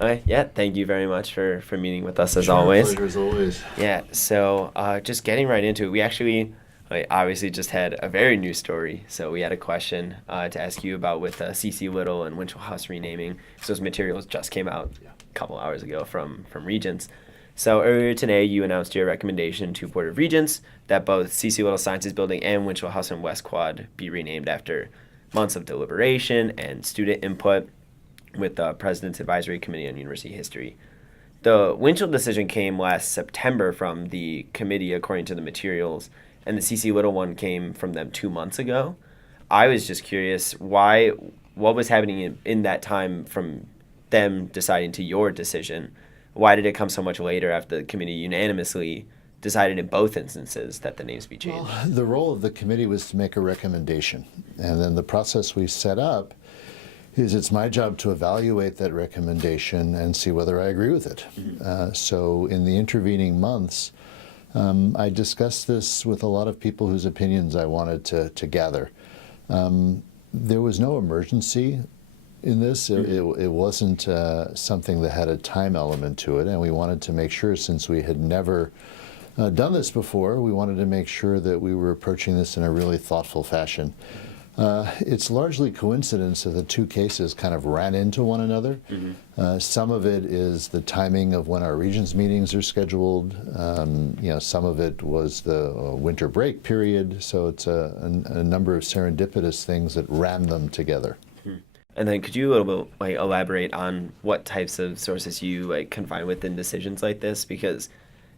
Yeah, thank you very much for meeting with us as Sure, always. pleasure as always. Yeah, so just getting right into it, we actually obviously just had a very new story. So we had a question to ask you about with C.C. Little and Winchell House renaming. So those materials just came out a couple hours ago from Regents. So earlier today, you announced your recommendation to Board of Regents that both C.C. Little Sciences Building and Winchell House and West Quad be renamed after months of deliberation and student input with the President's Advisory Committee on University History. The Winchell decision came last September from the committee, according to the materials, and the C.C. Little one came from them 2 months ago. I was just curious what was happening in that time from them deciding to your decision. Why did it come so much later after the committee unanimously decided in both instances that the names be changed? Well, the role of the committee was to make a recommendation, and then the process we set up is it's my job to evaluate that recommendation and see whether I agree with it. So in the intervening months, I discussed this with a lot of people whose opinions I wanted to gather. There was no emergency in this. It wasn't something that had a time element to it, and we wanted to make sure, since we had never done this before, we wanted to make sure that we were approaching this in a really thoughtful fashion. It's largely coincidence that the two cases kind of ran into one another. Some of it is the timing of when our Regents meetings are scheduled. Some of it was the winter break period. So it's a number of serendipitous things that ran them together. And then could you a little bit elaborate on what types of sources you confine within decisions like this? Because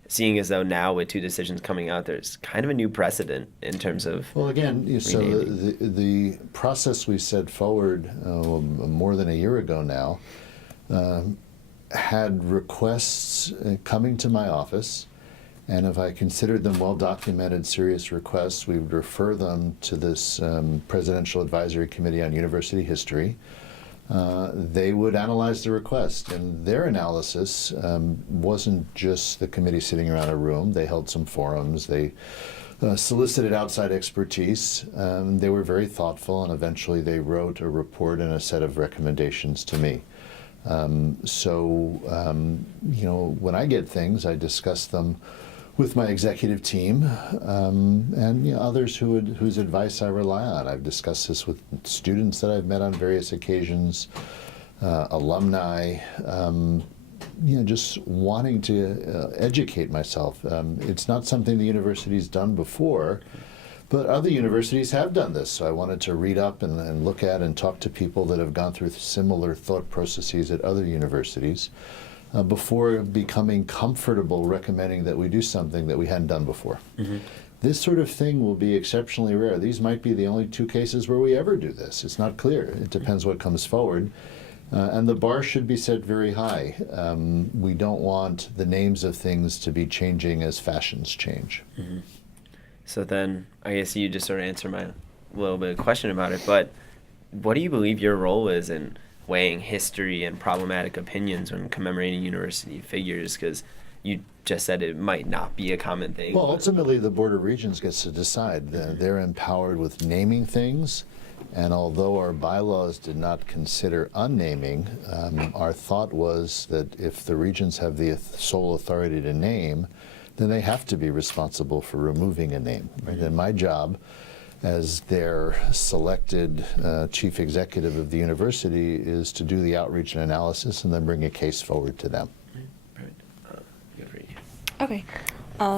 seeing as though now with two decisions coming out, there's kind of a new precedent in terms of Well, again, so renaming. the process we set forward more than a year ago now had requests coming to my office, and if I considered them well-documented, serious requests, we would refer them to this Presidential Advisory Committee on University History. They would analyze the request, and their analysis wasn't just the committee sitting around a room. They held some forums. They solicited outside expertise. They were very thoughtful, and eventually they wrote a report and a set of recommendations to me. When I get things, I discuss them with my executive team and others whose advice I rely on. I've discussed this with students that I've met on various occasions, alumni, just wanting to educate myself. It's not something the university's done before, but other universities have done this. So I wanted to read up and look at and talk to people that have gone through similar thought processes at other universities. Before becoming comfortable recommending that we do something that we hadn't done before. This sort of thing will be exceptionally rare. These might be the only two cases where we ever do this. It's not clear. It depends what comes forward. And the bar should be set very high. We don't want the names of things to be changing as fashions change. So then I guess you just sort of answered my little bit of question about it, but what do you believe your role is in weighing history and problematic opinions when commemorating university figures? Because you just said it might not be a common thing. Well, ultimately, the Board of Regents gets to decide. They're empowered with naming things, and although our bylaws did not consider unnaming, our thought was that if the Regents have the sole authority to name, then they have to be responsible for removing a name. Right? And my job as their selected chief executive of the university is to do the outreach and analysis and then bring a case forward to them. Okay.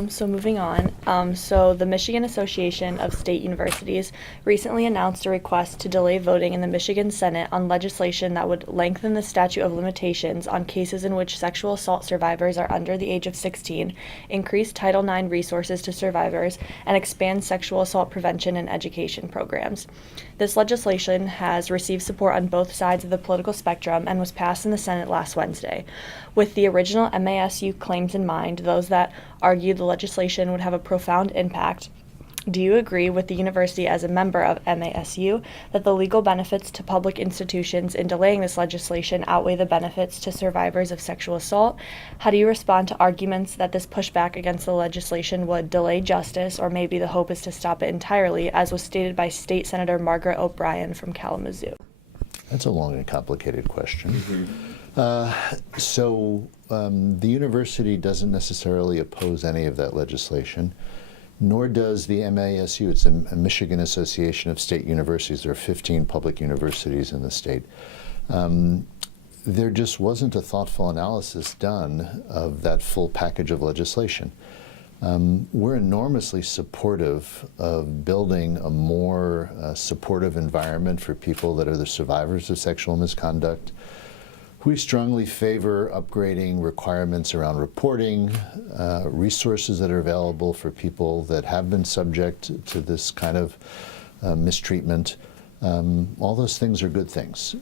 So moving on, so the Michigan Association of State Universities recently announced a request to delay voting in the Michigan Senate on legislation that would lengthen the statute of limitations on cases in which sexual assault survivors are under the age of 16, increase Title IX resources to survivors, and expand sexual assault prevention and education programs. This legislation has received support on both sides of the political spectrum and was passed in the Senate last Wednesday. With the original MASU claims in mind, those that argue the legislation would have a profound impact, do you agree with the university as a member of MASU that the legal benefits to public institutions in delaying this legislation outweigh the benefits to survivors of sexual assault? How do you respond to arguments that this pushback against the legislation would delay justice, or maybe the hope is to stop it entirely, as was stated by State Senator Margaret O'Brien from Kalamazoo? That's a long and complicated question. The university doesn't necessarily oppose any of that legislation, nor does the MASU. It's a Michigan Association of State Universities. There are 15 public universities in the state. There just wasn't a thoughtful analysis done of that full package of legislation. We're enormously supportive of building a more supportive environment for people that are the survivors of sexual misconduct. We strongly favor upgrading requirements around reporting, resources that are available for people that have been subject to this kind of mistreatment. All those things are good things.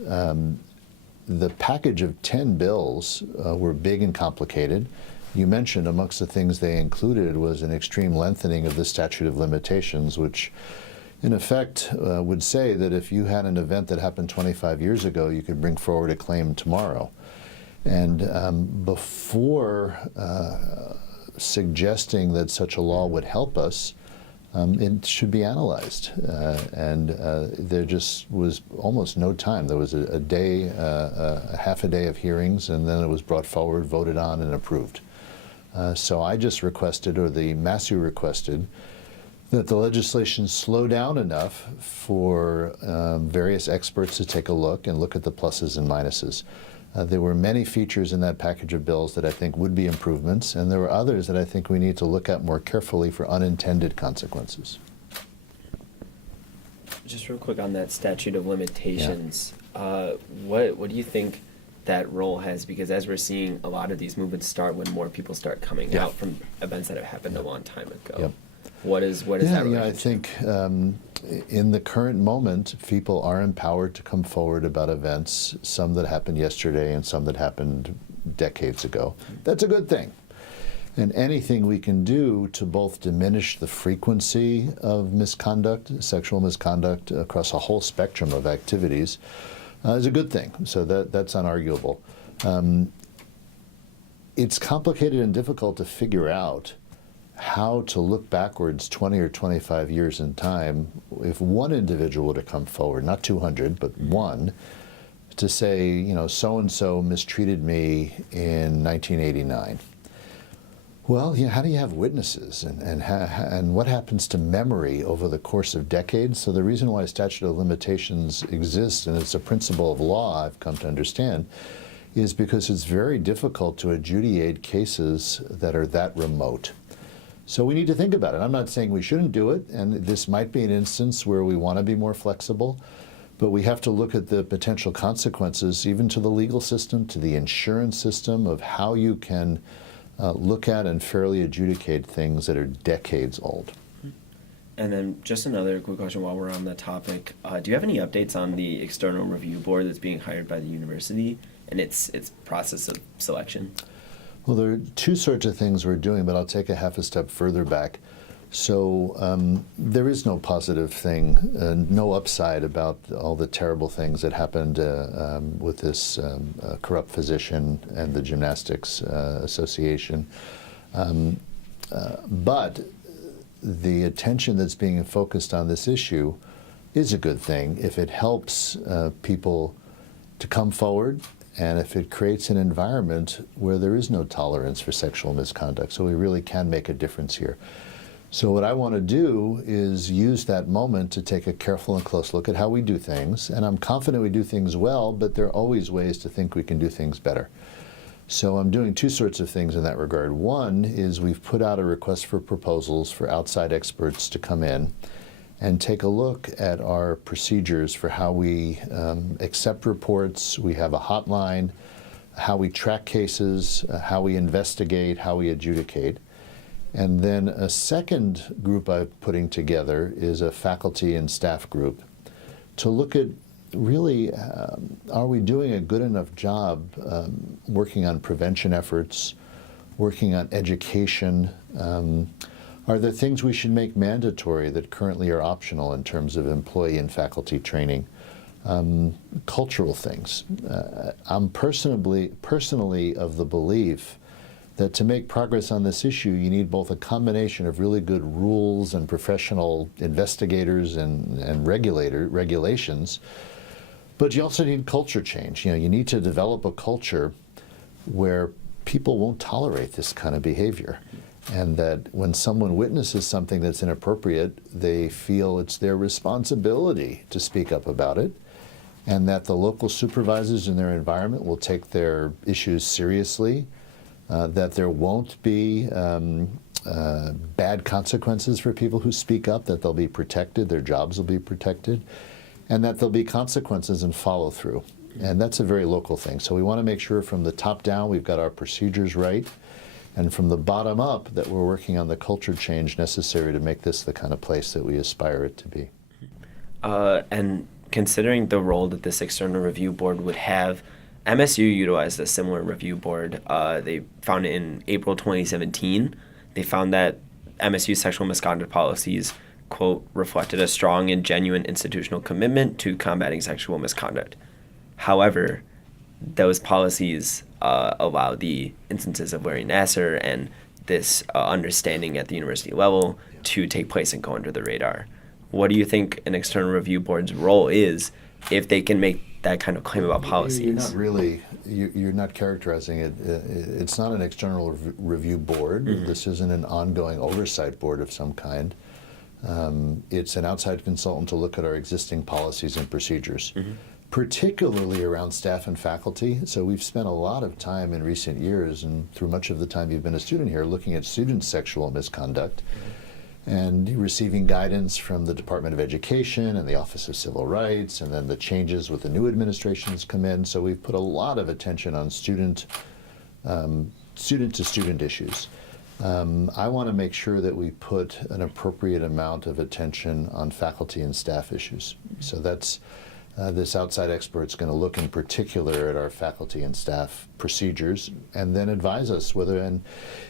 The package of 10 bills were big and complicated. You mentioned amongst the things they included was an extreme lengthening of the statute of limitations, which in effect would say that if you had an event that happened 25 years ago, you could bring forward a claim tomorrow. And before suggesting that such a law would help us, it should be analyzed. There just was almost no time. There was a day, half a day of hearings, and then it was brought forward, voted on, and approved. So I just requested, or the MASU requested, that the legislation slow down enough for various experts to take a look and look at the pluses and minuses. There were many features in that package of bills that I think would be improvements, and there were others that I think we need to look at more carefully for unintended consequences. Just real quick on that statute of limitations, what do you think that role has? Because as we're seeing, a lot of these movements start when more people start coming out from events that have happened a long time ago. Yep. What is that relationship? I think in the current moment, people are empowered to come forward about events, some that happened yesterday and some that happened decades ago. That's a good thing. And anything we can do to both diminish the frequency of misconduct, sexual misconduct, across a whole spectrum of activities is a good thing. So that's unarguable. It's complicated and difficult to figure out how to look backwards 20 or 25 years in time if one individual were to come forward, not 200, but one, to say, so-and-so mistreated me in 1989. Well, how do you have witnesses, and what happens to memory over the course of decades? So the reason why statute of limitations exists, and it's a principle of law I've come to understand, is because it's very difficult to adjudicate cases that are that remote. So we need to think about it. I'm not saying we shouldn't do it, and this might be an instance where we want to be more flexible, but we have to look at the potential consequences, even to the legal system, to the insurance system, of how you can look at and fairly adjudicate things that are decades old. And then just another quick question while we're on the topic. Do you have any updates on the external review board that's being hired by the university and its process of selection? Well, there are two sorts of things we're doing, but I'll take a half a step further back. So there is no positive thing, no upside about all the terrible things that happened with this corrupt physician and the Gymnastics Association. But the attention that's being focused on this issue is a good thing if it helps people to come forward, and if it creates an environment where there is no tolerance for sexual misconduct. So we really can make a difference here. So what I want to do is use that moment to take a careful and close look at how we do things. And I'm confident we do things well, but there are always ways to think we can do things better. So I'm doing two sorts of things in that regard. One is we've put out a request for proposals for outside experts to come in and take a look at our procedures for how we accept reports. We have a hotline, how we track cases, how we investigate, how we adjudicate. And then a second group I'm putting together is a faculty and staff group to look at really, are we doing a good enough job working on prevention efforts, working on education? Are there things we should make mandatory that currently are optional in terms of employee and faculty training? Cultural things. I'm personally of the belief that to make progress on this issue, you need both a combination of really good rules and professional investigators and regulations, But you also need culture change. You need to develop a culture where people won't tolerate this kind of behavior. And that when someone witnesses something that's inappropriate, they feel it's their responsibility to speak up about it, and that the local supervisors in their environment will take their issues seriously, that there won't be bad consequences for people who speak up, that they'll be protected, their jobs will be protected, and that there'll be consequences and follow through. And that's a very local thing. So we want to make sure from the top down we've got our procedures right, and from the bottom up that we're working on the culture change necessary to make this the kind of place that we aspire it to be. And considering the role that this external review board would have, MSU utilized a similar review board. They found it in April 2017. They found that MSU's sexual misconduct policies, quote, reflected a strong and genuine institutional commitment to combating sexual misconduct. However, those policies allow the instances of wearing Nasser and this understanding at the university level to take place and go under the radar. What do you think an external review board's role is if they can make that kind of claim about policies? You're not characterizing it. It's not an external review board. Mm-hmm. This isn't an ongoing oversight board of some kind. It's an outside consultant to look at our existing policies and procedures, mm-hmm. particularly around staff and faculty. So we've spent a lot of time in recent years, and through much of the time you've been a student here, looking at student sexual misconduct, mm-hmm. and receiving guidance from the Department of Education and the Office of Civil Rights, and then the changes with the new administrations come in. So we've put a lot of attention on student-to-student issues. I want to make sure that we put an appropriate amount of attention on faculty and staff issues. So that's this outside expert's going to look in particular at our faculty and staff procedures and then advise us whether, and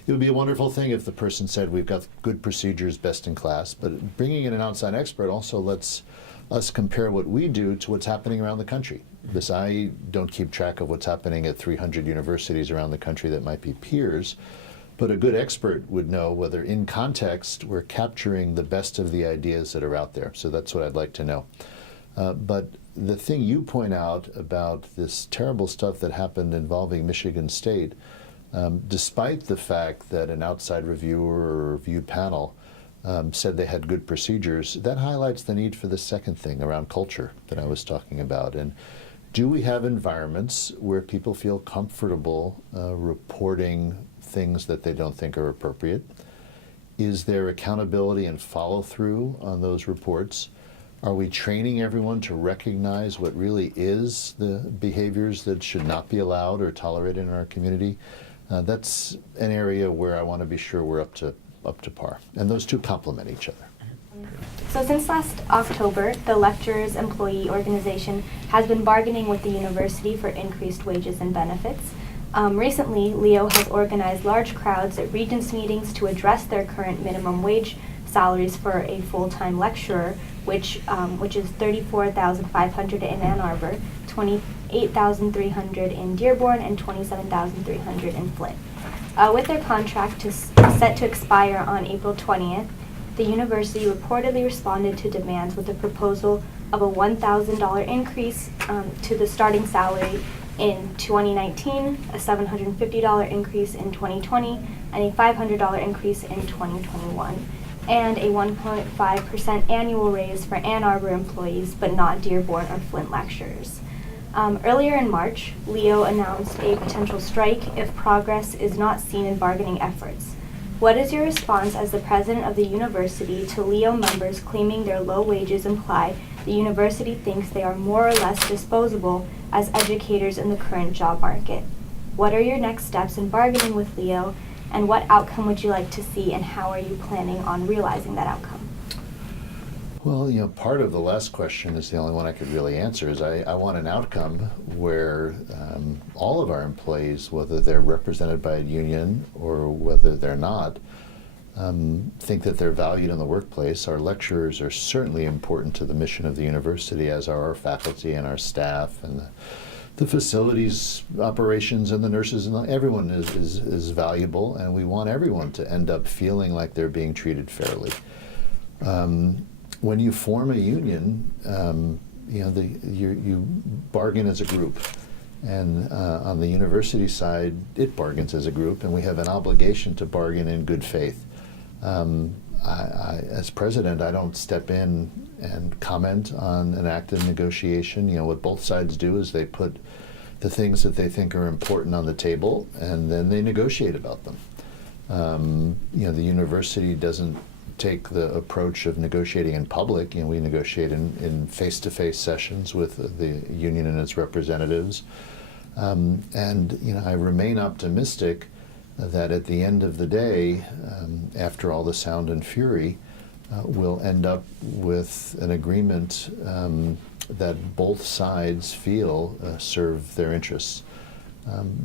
it would be a wonderful thing if the person said we've got good procedures, best in class, but bringing in an outside expert also lets us compare what we do to what's happening around the country. I don't keep track of what's happening at 300 universities around the country that might be peers, but a good expert would know whether in context we're capturing the best of the ideas that are out there. So that's what I'd like to know. But the thing you point out about this terrible stuff that happened involving Michigan State, despite the fact that an outside reviewer or review panel said they had good procedures, that highlights the need for the second thing around culture that I was talking about. And do we have environments where people feel comfortable reporting things that they don't think are appropriate? Is there accountability and follow-through on those reports? Are we training everyone to recognize what really is the behaviors that should not be allowed or tolerated in our community? That's an area where I want to be sure we're up to par. And those two complement each other. So since last October, the Lecturers' Employee Organization has been bargaining with the university for increased wages and benefits. Recently, Leo has organized large crowds at Regents meetings to address their current minimum wage salaries for a full-time lecturer, which is $34,500 in Ann Arbor, $28,300 in Dearborn, and $27,300 in Flint. With their contract set to expire on April 20th, the university reportedly responded to demands with a proposal of a $1,000 increase to the starting salary in 2019, a $750 increase in 2020, and a $500 increase in 2021, and a 1.5% annual raise for Ann Arbor employees, but not Dearborn or Flint lecturers. Earlier in March, Leo announced a potential strike if progress is not seen in bargaining efforts. What is your response as the president of the university to Leo members claiming their low wages imply the university thinks they are more or less disposable as educators in the current job market? What are your next steps in bargaining with Leo, and what outcome would you like to see, and how are you planning on realizing that outcome? Well, part of the last question is the only one I could really answer, is I want an outcome where all of our employees, whether they're represented by a union or whether they're not, think that they're valued in the workplace. Our lecturers are certainly important to the mission of the university, as are our faculty and our staff and the facilities operations and the nurses, and everyone is valuable, and we want everyone to end up feeling like they're being treated fairly. When you form a union, you bargain as a group. And on the university side, it bargains as a group, and we have an obligation to bargain in good faith. As president, I don't step in and comment on an active negotiation. What both sides do is they put the things that they think are important on the table, and then they negotiate about them. The university doesn't take the approach of negotiating in public. We negotiate in face-to-face sessions with the union and its representatives. I remain optimistic that at the end of the day, after all the sound and fury, we'll end up with an agreement that both sides feel serve their interests.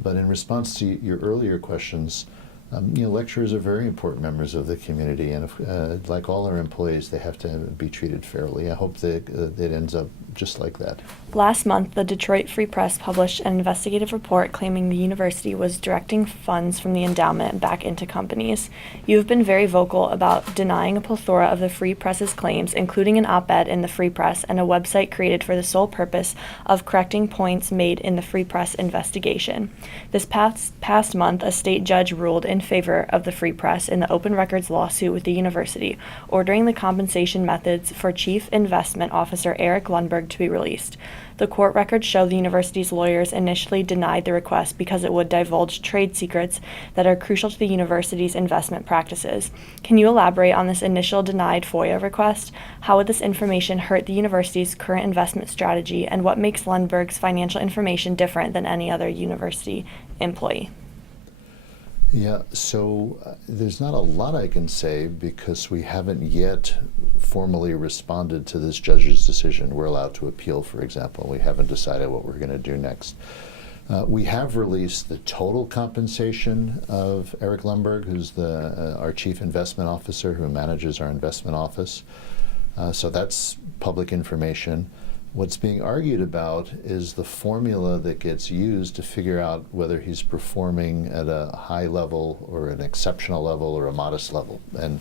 But in response to your earlier questions, lecturers are very important members of the community, and like all our employees, they have to be treated fairly. I hope that it ends up just like that. Last month, the Detroit Free Press published an investigative report claiming the university was directing funds from the endowment back into companies. You have been very vocal about denying a plethora of the Free Press's claims, including an op-ed in the Free Press and a website created for the sole purpose of correcting points made in the Free Press investigation. This past month, a state judge ruled in favor of the Free Press in the open records lawsuit with the university, ordering the compensation methods for Chief Investment Officer Eric Lundberg to be released. The court records show the university's lawyers initially denied the request because it would divulge trade secrets that are crucial to the university's investment practices. Can you elaborate on this initial denied FOIA request? How would this information hurt the university's current investment strategy, and what makes Lundberg's financial information different than any other university employee? Yeah, so there's not a lot I can say because we haven't yet formally responded to this judge's decision. We're allowed to appeal, for example. We haven't decided what we're going to do next. We have released the total compensation of Eric Lundberg, who's our chief investment officer who manages our investment office. So that's public information. What's being argued about is the formula that gets used to figure out whether he's performing at a high level or an exceptional level or a modest level. And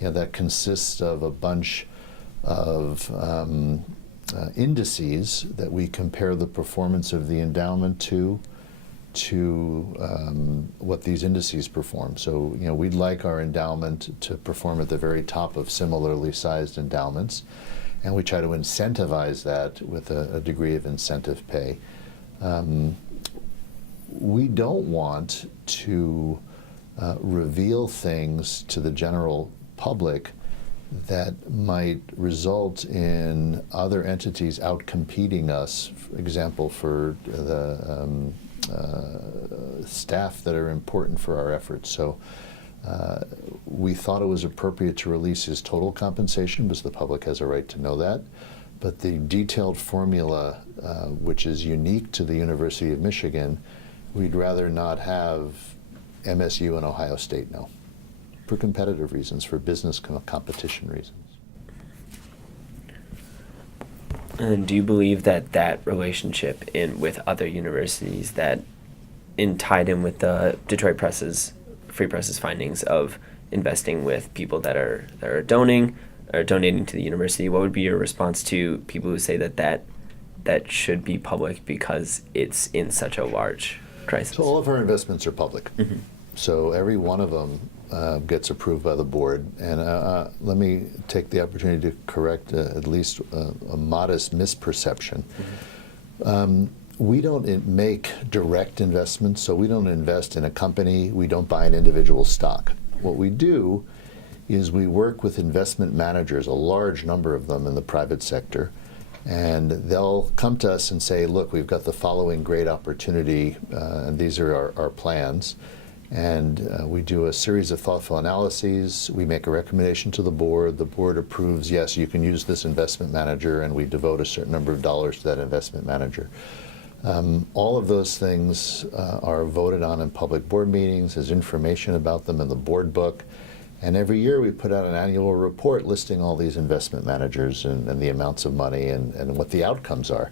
that consists of a bunch of indices that we compare the performance of the endowment to what these indices perform. So, we'd like our endowment to perform at the very top of similarly sized endowments. And we try to incentivize that with a degree of incentive pay. We don't want to reveal things to the general public that might result in other entities outcompeting us, for example, for the staff that are important for our efforts. So we thought it was appropriate to release his total compensation because the public has a right to know that. But the detailed formula, which is unique to the University of Michigan, we'd rather not have MSU and Ohio State know, for competitive reasons, for business competition reasons. And do you believe that relationship with other universities that tied in with the Detroit Free Press's findings of investing with people that are donating to the university, what would be your response to people who say that should be public because it's in such a large crisis? So all of our investments are public. Mm-hmm. So every one of them gets approved by the board. And let me take the opportunity to correct at least a modest misperception. Mm-hmm. We don't make direct investments, so we don't invest in a company, we don't buy an individual stock. What we do is we work with investment managers, a large number of them in the private sector, and they'll come to us and say, look, we've got the following great opportunity, and these are our plans. And we do a series of thoughtful analyses. We make a recommendation to the board approves, yes, you can use this investment manager, and we devote a certain number of dollars to that investment manager. All of those things are voted on in public board meetings. There's information about them in the board book. And every year we put out an annual report listing all these investment managers and the amounts of money and what the outcomes are.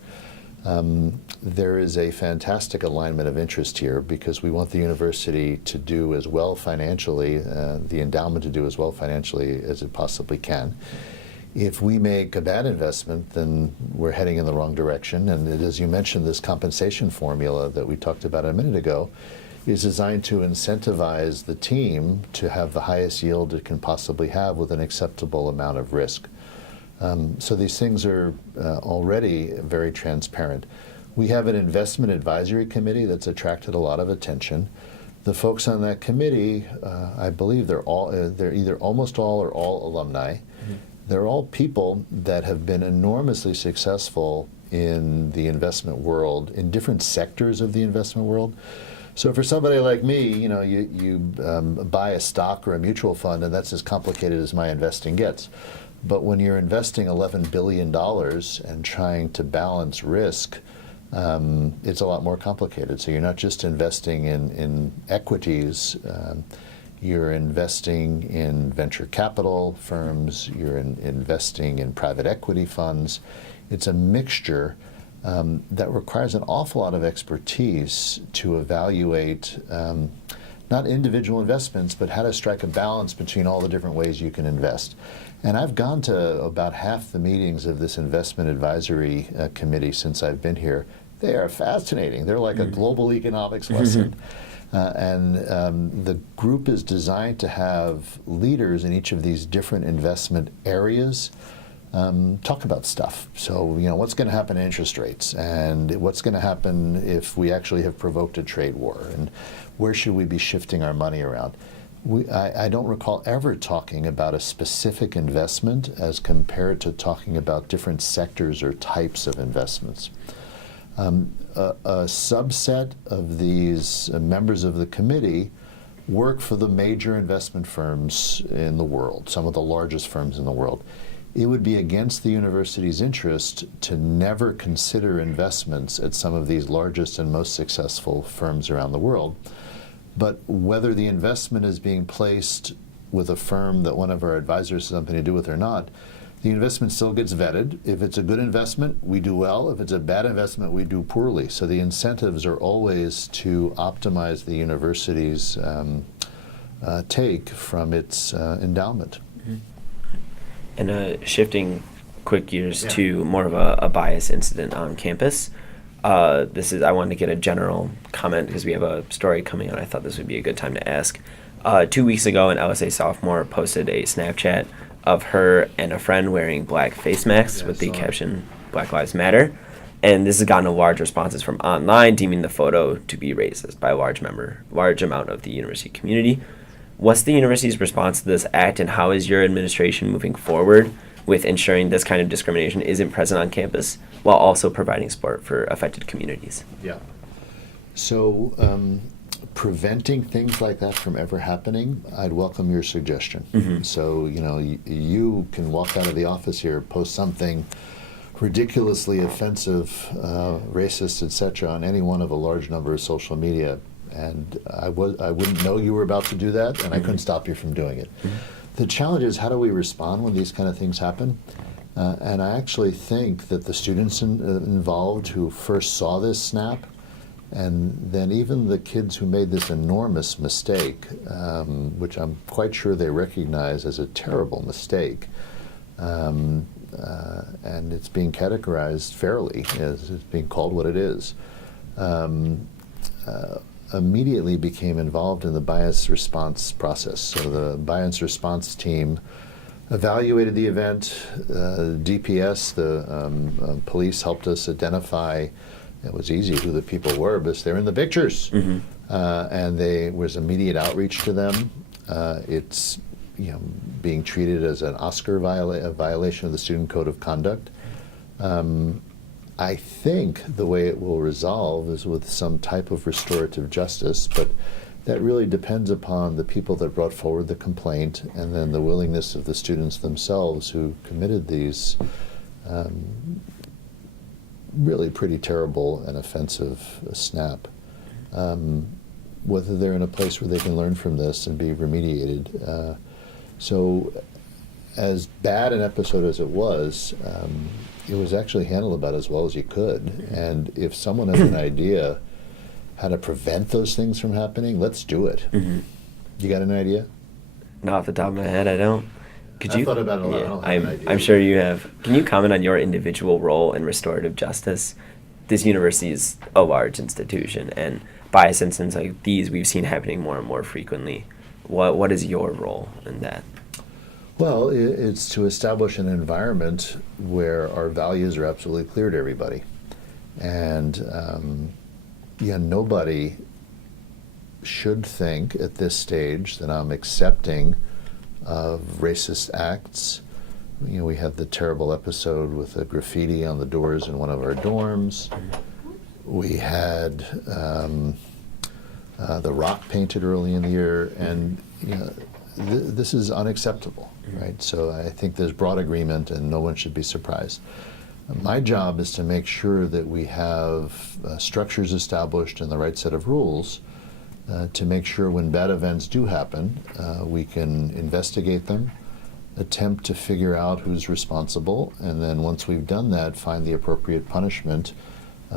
There is a fantastic alignment of interest here because we want the university to do as well financially, the endowment to do as well financially as it possibly can. If we make a bad investment, then we're heading in the wrong direction. And as you mentioned, this compensation formula that we talked about a minute ago is designed to incentivize the team to have the highest yield it can possibly have with an acceptable amount of risk. So these things are already very transparent. We have an investment advisory committee that's attracted a lot of attention. The folks on that committee, I believe they're either almost all or all alumni. Mm-hmm. They're all people that have been enormously successful in the investment world, in different sectors of the investment world. So for somebody like me, you buy a stock or a mutual fund, and that's as complicated as my investing gets. But when you're investing $11 billion and trying to balance risk, it's a lot more complicated. So you're not just investing in equities, you're investing in venture capital firms, you're investing in private equity funds. It's a mixture that requires an awful lot of expertise to evaluate not individual investments, but how to strike a balance between all the different ways you can invest. And I've gone to about half the meetings of this investment advisory committee since I've been here. They are fascinating. They're like a global economics lesson. And the group is designed to have leaders in each of these different investment areas talk about stuff. So, what's going to happen to interest rates, and what's going to happen if we actually have provoked a trade war, and where should we be shifting our money around? I don't recall ever talking about a specific investment as compared to talking about different sectors or types of investments. A subset of these members of the committee work for the major investment firms in the world, some of the largest firms in the world. It would be against the university's interest to never consider investments at some of these largest and most successful firms around the world. But whether the investment is being placed with a firm that one of our advisors has something to do with or not, the investment still gets vetted. If it's a good investment, we do well. If it's a bad investment, we do poorly. So the incentives are always to optimize the university's take from its endowment. Mm-hmm. And shifting quick gears to more of a bias incident on campus. I wanted to get a general comment because we have a story coming out. I thought this would be a good time to ask. 2 weeks ago, an LSA sophomore posted a Snapchat of her and a friend wearing black face masks with the caption "Black Lives Matter," and this has gotten large responses from online, deeming the photo to be racist by a large amount of the university community. What's the university's response to this act, and how is your administration moving forward with ensuring this kind of discrimination isn't present on campus, while also providing support for affected communities? Yeah. So preventing things like that from ever happening, I'd welcome your suggestion. Mm-hmm. So, you can walk out of the office here, post something ridiculously offensive, racist, etc., on any one of a large number of social media, and I wouldn't know you were about to do that, and I couldn't stop you from doing it. Mm-hmm. The challenge is, how do we respond when these kind of things happen? And I actually think that the students involved who first saw this snap, and then even the kids who made this enormous mistake, which I'm quite sure they recognize as a terrible mistake, and it's being categorized fairly, as it's being called what it is, immediately became involved in the bias response process. So the bias response team evaluated the event. DPS, the police, helped us identify. It was easy who the people were, because they're in the pictures. Mm-hmm. And there was immediate outreach to them. It's being treated as an Oscar violation of the Student Code of Conduct. I think the way it will resolve is with some type of restorative justice, but that really depends upon the people that brought forward the complaint, and then the willingness of the students themselves who committed these really pretty terrible and offensive snap. Whether they're in a place where they can learn from this and be remediated. So as bad an episode as it was actually handled about as well as you could. And if someone has an idea how to prevent those things from happening, let's do it. Mm-hmm. You got an idea? Not off the top of my head, I don't. Could I've you? thought about it a lot. I don't have an idea. I'm sure you have. Can you comment on your individual role in restorative justice? This university is a large institution, and bias incidents like these we've seen happening more and more frequently. What is your role in that? Well, it's to establish an environment where our values are absolutely clear to everybody. And nobody should think at this stage that I'm accepting of racist acts. We had the terrible episode with the graffiti on the doors in one of our dorms. We had the rock painted early in the year, and this is unacceptable, right? So I think there's broad agreement, and no one should be surprised. My job is to make sure that we have structures established and the right set of rules to make sure when bad events do happen, we can investigate them, attempt to figure out who's responsible, and then once we've done that, find the appropriate punishment,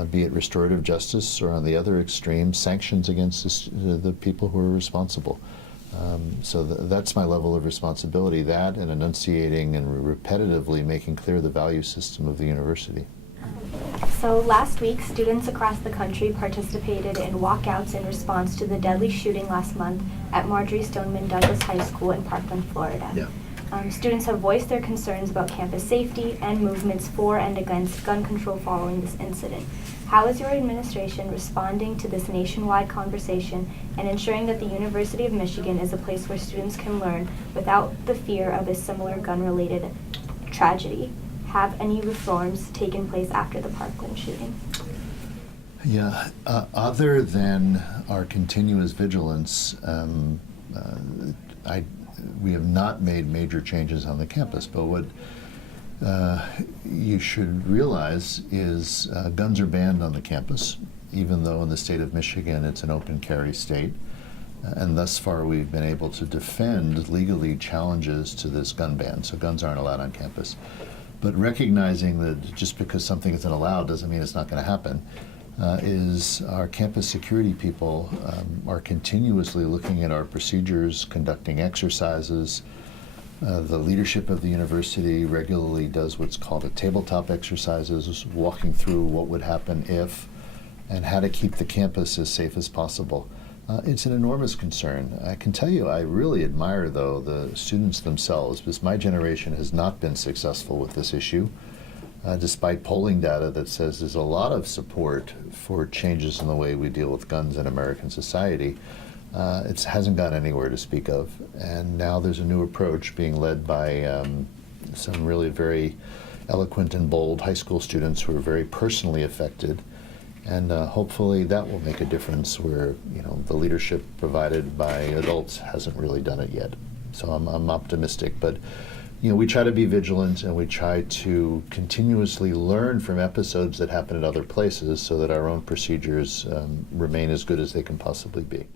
be it restorative justice or on the other extreme, sanctions against the people who are responsible. So that's my level of responsibility, that and enunciating and repetitively making clear the value system of the university. So last week, students across the country participated in walkouts in response to the deadly shooting last month at Marjorie Stoneman Douglas High School in Parkland, Florida. Yeah. Students have voiced their concerns about campus safety and movements for and against gun control following this incident. How is your administration responding to this nationwide conversation and ensuring that the University of Michigan is a place where students can learn without the fear of a similar gun-related tragedy? Have any reforms taken place after the Parkland shooting? Yeah, other than our continuous vigilance, we have not made major changes on the campus, but what you should realize is guns are banned on the campus, even though in the state of Michigan it's an open carry state. And thus far we've been able to defend legally challenges to this gun ban, so guns aren't allowed on campus. But recognizing that just because something isn't allowed doesn't mean it's not going to happen, is our campus security people are continuously looking at our procedures, conducting exercises. The leadership of the university regularly does what's called a tabletop exercises, walking through what would happen if, and how to keep the campus as safe as possible. It's an enormous concern. I can tell you I really admire, though, the students themselves, because my generation has not been successful with this issue, despite polling data that says there's a lot of support for changes in the way we deal with guns in American society. It hasn't gone anywhere to speak of, and now there's a new approach being led by some really very eloquent and bold high school students who are very personally affected, and hopefully that will make a difference where the leadership provided by adults hasn't really done it yet. So I'm optimistic, but we try to be vigilant, and we try to continuously learn from episodes that happen at other places so that our own procedures remain as good as they can possibly be.